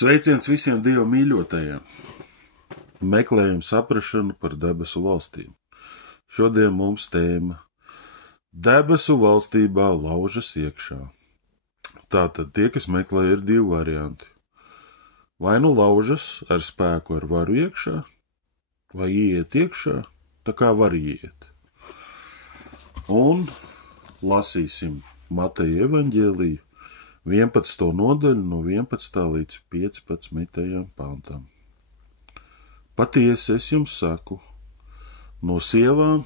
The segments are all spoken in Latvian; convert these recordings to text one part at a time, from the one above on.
Sveiciens visiem Dieva mīļotajiem! Meklējam saprašanu par debesu valstīm. Šodien mums tēma – debesu valstībā laužas iekšā. Tātad tie, kas meklē, ir divi varianti. Vai nu laužas ar spēku ar varu iekšā, vai ieiet iekšā, tā kā var ieiet. Un lasīsim Mateja evaņģēliju 11. nodaļu no 11. līdz 15. pantam. Patiesi es jums saku, no sievām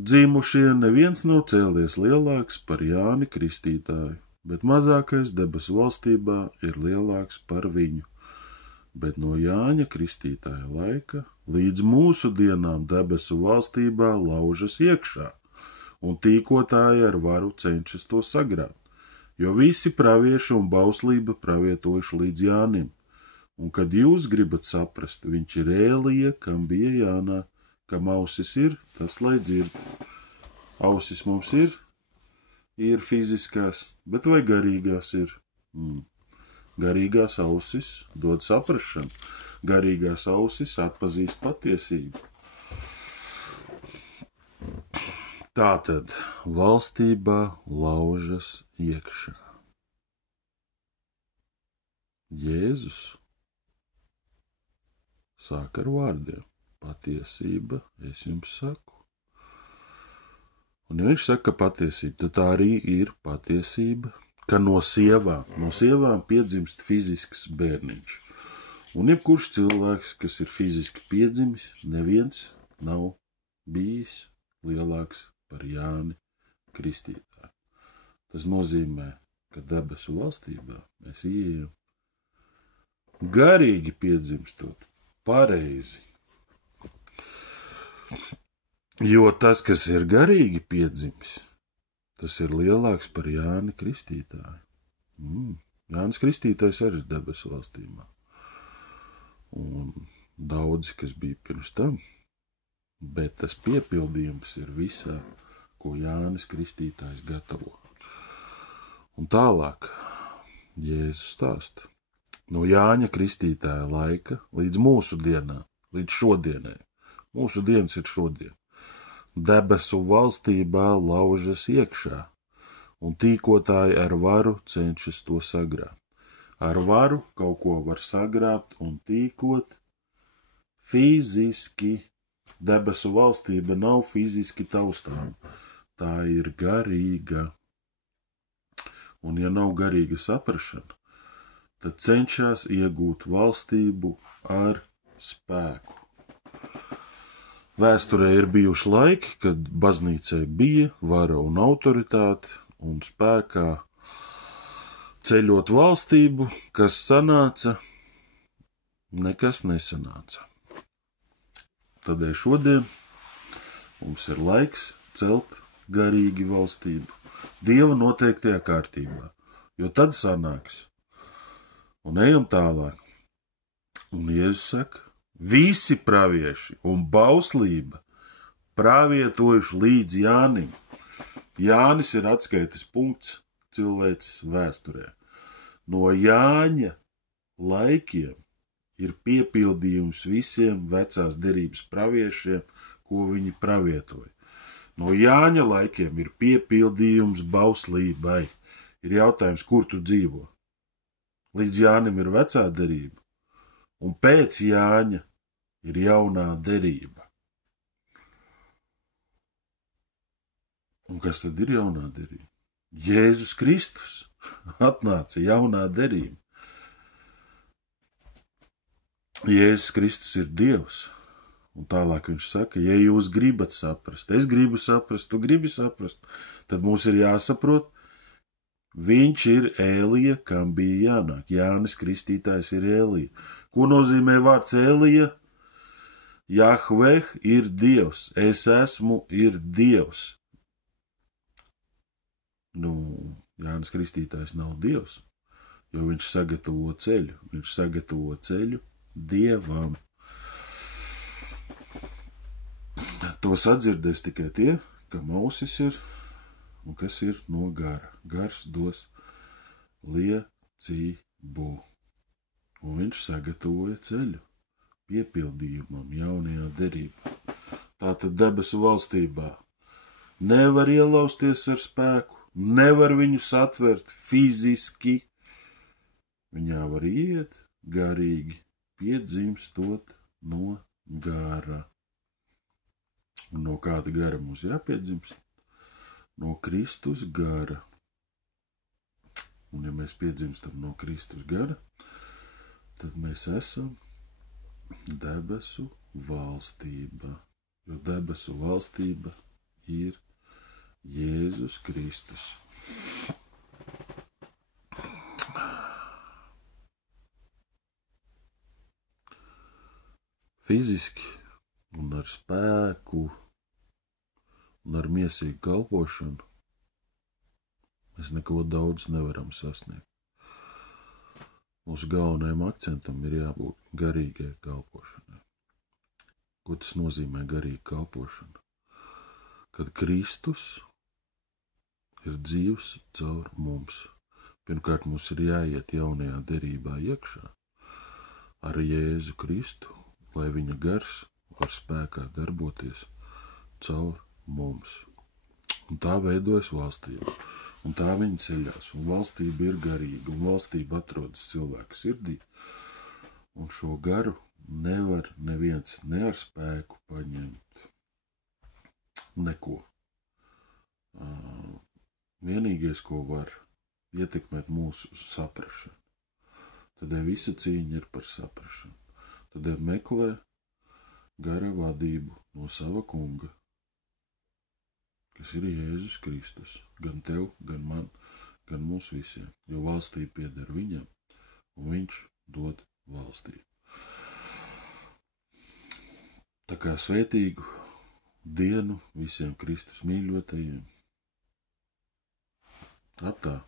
dzimušie neviens nav cēlies lielāks par Jāni Kristītāju, bet mazākais debesu valstībā ir lielāks par viņu. Bet no Jāņa Kristītāja laika līdz mūsu dienām debesu valstībā laužas iekšā, un tīkotāji ar varu cenšas to sagrāt, jo visi pravieši un bauslība pravietojuši līdz Jānim. Un kad jūs gribat saprast, viņš ir Ēlija, kam bija jānāk, kam ausis ir, tas lai dzird. Ausis mums ir fiziskās, bet vai garīgās ir? Garīgās ausis dod saprašanu, garīgās ausis atpazīst patiesību. Tātad valstībā laužas iekšā. Jēzus sāk ar vārdiem. Patiesība, es jums saku. Un ja viņš saka patiesība, tad tā arī ir patiesība, ka no sievām piedzimst fizisks bērniņš. Un jebkurš cilvēks, kas ir fiziski piedzimis, neviens nav bijis lielāks par Jāni Kristītāju. Tas nozīmē, ka debesu valstībā mēs ieejam garīgi piedzimstot, pareizi. Jo tas, kas ir garīgi piedzimis, tas ir lielāks par Jāni Kristītāju. Jānis Kristītājs arī ir debesu valstībā. Un daudzi, kas bija pirms tam, bet tas piepildījums ir visā, ko Jānis Kristītājs gatavo. Un tālāk Jēzus stāsta. No Jāņa Kristītāja laika līdz mūsu dienām, līdz šodienai. Mūsu dienas ir šodien. Debesu valstībā laužas iekšā, un tīkotāji ar varu cenšas to sagrābt. Ar varu kaut ko var sagrābt un tīkot fiziski. Debesu valstība nav fiziski taustām. Tā ir garīga. Un ja nav garīga saprašana, tad cenšas iegūt valstību ar spēku. Vēsturē ir bijuši laiki, kad baznīcai bija vara un autoritāte un spēkā ceļot valstību, kas sanāca, nekas nesanāca. Tādēļ šodien mums ir laiks celt garīgi valstību Dieva noteiktajā kārtībā, jo tad sanāks. Un ejam tālāk. Un Jēzus saka, visi pravieši un bauslība pravietojuši līdz Jānim. Jānis ir atskaites punkts cilvēces vēsturē. No Jāņa laikiem ir piepildījums visiem vecās derības praviešiem, ko viņi pravietoja. No Jāņa laikiem ir piepildījums bauslībai. Ir jautājums, kur tu dzīvo? Līdz Jānim ir vecā derība, un pēc Jāņa ir jaunā derība. Un kas tad ir jaunā derība? Jēzus Kristus atnāca jaunā derība. Jēzus Kristus ir Dievs, un tālāk viņš saka, ja jūs gribat saprast, es gribu saprast, tu gribi saprast, tad mums ir jāsaprot, viņš ir Ēlija, kam bija jānāk. Jānis Kristītājs ir Ēlija. Ko nozīmē vārds Ēlija? Jahveh ir Dievs, es esmu ir Dievs. Jānis Kristītājs nav Dievs, jo viņš sagatavo ceļu. Viņš sagatavo ceļu Dievam. To sadzirdēs tikai tie, kam ausis ir un kas ir no gara. Gars dos liecību. un viņš sagatavoja ceļu piepildījumam jaunajā derībā. Tātad debesu valstībā nevar ielausties ar spēku, nevar viņu satvert fiziski, viņā var iet garīgi, piedzimstot no gara. Un no kāda gara mums jāpiedzimst? No Kristus gara. Un ja mēs piedzimstam no Kristus gara, tad mēs esam debesu valstība. Jo debesu valstība ir Jēzus Kristus. Fiziski un ar spēku un ar miesīgu kalpošanu mēs neko daudz nevaram sasniegt. Mūsu galvenajam akcentam ir jābūt garīgai kalpošanai. Ko tas nozīmē garīga kalpošana? Kad Kristus ir dzīvs caur mums. Pirmkārt, mums ir jāiet jaunajā derībā iekšā ar Jēzu Kristu, lai viņa gars var spēkā darboties caur mums. Un tā veidojas valstība. Un tā viņa ceļās. Un valstība ir garīga. Un valstība atrodas cilvēka sirdī. Un šo garu nevar neviens ne ar spēku paņemt. Neko. Vienīgais, ko var ietekmēt mūsu saprašanu. Tādēļ visa cīņa ir par saprašanu. Tādēļ meklē gara vadību no sava kunga, kas ir Jēzus Kristus. Gan tev, gan man, gan mums visiem. Jo valstība pieder viņam, un viņš dod valstību. Tā kā svētīgu dienu visiem Kristus mīļotajiem. Atā!